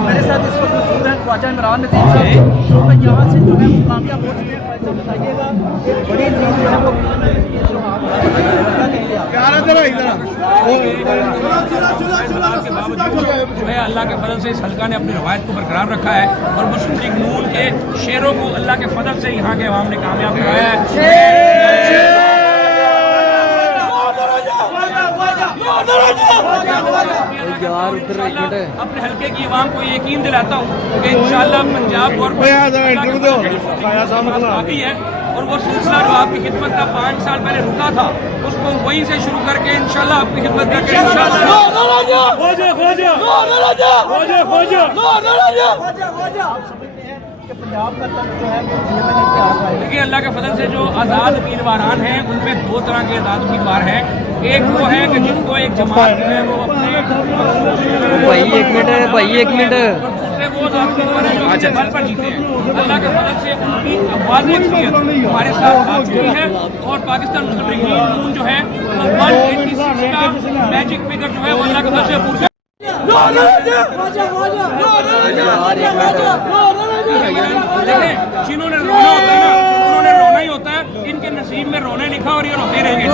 मेरे साथ इस वक्त मौजूद हैं ख्वाजा इमरान नज़ीर साहब, जो कि यहाँ से जो है वो कामयाब हो चुके हैं। ऐसा बताइएगा एक बड़ी चीज़ जो है वो जो है अल्लाह के फजल से इस हल्का ने अपनी रवायत को बरकरार रखा है और मुस्लिम लीग नून के शेरों को अल्लाह के फजल से यहाँ के अवाम ने कामयाब कराया है। अपने हल्के की आवाम को यकीन दिलाता हूँ कि इंशाअल्लाह पंजाब गवर्नमेंट है और वो सिलसिला जो आपकी खिदमत का 5 साल पहले रुका था उसको वहीं से शुरू करके इंशाअल्लाह आपकी खिदमत करके पंजाब का तक जो है देखिए अल्लाह के फजल से जो आज़ाद उम्मीदवारान हैं उनमें 2 तरह के आज़ाद उम्मीदवार हैं। एक वो है कि जिनको एक जमात जो है वो अपने भाई एक मिनट और दूसरे वो आज़ाद उम्मीदवार हैं जो अपने बल पर जीते हैं। अल्लाह के फजल से उनकी आवाज़ हमारे साथ आ चुकी है और पाकिस्तान मुस्लिम लीग नून जो है वो 186 का मैजिक फिगर जो है वो अल्लाह के फजल से पूरा देखें जिन्होंने रोना होता है ना उन्होंने रोना ही होता है। इनके नसीब में रोने लिखा और ये रोते रहेंगे।